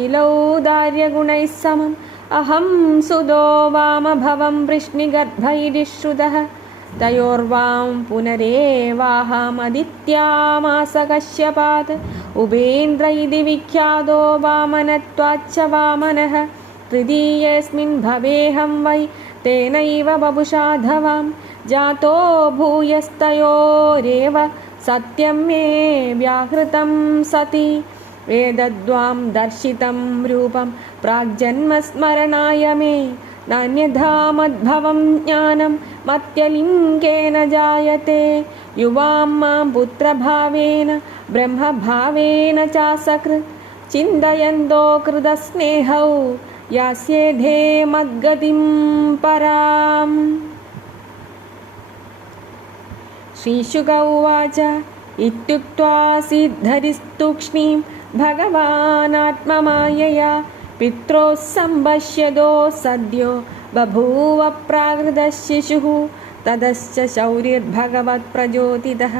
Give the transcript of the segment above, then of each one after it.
लीलौदार्यगुणैः समम् अहं सुदो वामभवं वृष्णिगर्भैरिश्रुतः तयोर्वां पुनरेवाहमदित्यामास कश्यपात् उपेन्द्र इति विख्यातो वामनत्वाच्च वामनः तृतीयेऽस्मिन् भवेऽहं वै तेनैव वपुषाधवां जातो भूयस्तयोरेव सत्यं मे व्याहृतं सति वेदद्वां दर्शितं रूपं प्राग्जन्मस्मरणाय मे नान्यथा मद्भवं ज्ञानं मत्यलिङ्गेन जायते युवां मां पुत्रभावेन ब्रह्मभावेन चासकृत् चिन्तयन्तो कृतस्नेहौ यास्येधे मद्गतिं पराम्। श्रीशुक उवाच इत्युक्त्वा सिद्धरिस्तूक्ष्णीं भगवानात्ममायया पित्रोः सम्पश्यतो सद्यो बभूव प्राकृतः शिशुः ततश्च शौरिर्भगवत्प्रचोदितः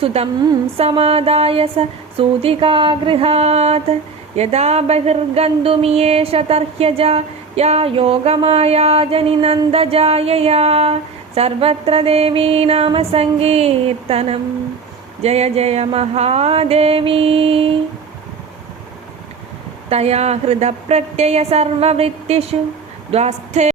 सुतं समादाय स सूतिकागृहात् यदा बहिर्गन्तुमियेष तर्ह्यजा या योगमाया जनिनन्दजायया सर्वत्र देवी नाम संकीर्तनं जय जय महादेवी तया हृदप्रत्यय सर्ववृत्तिषु द्वास्थे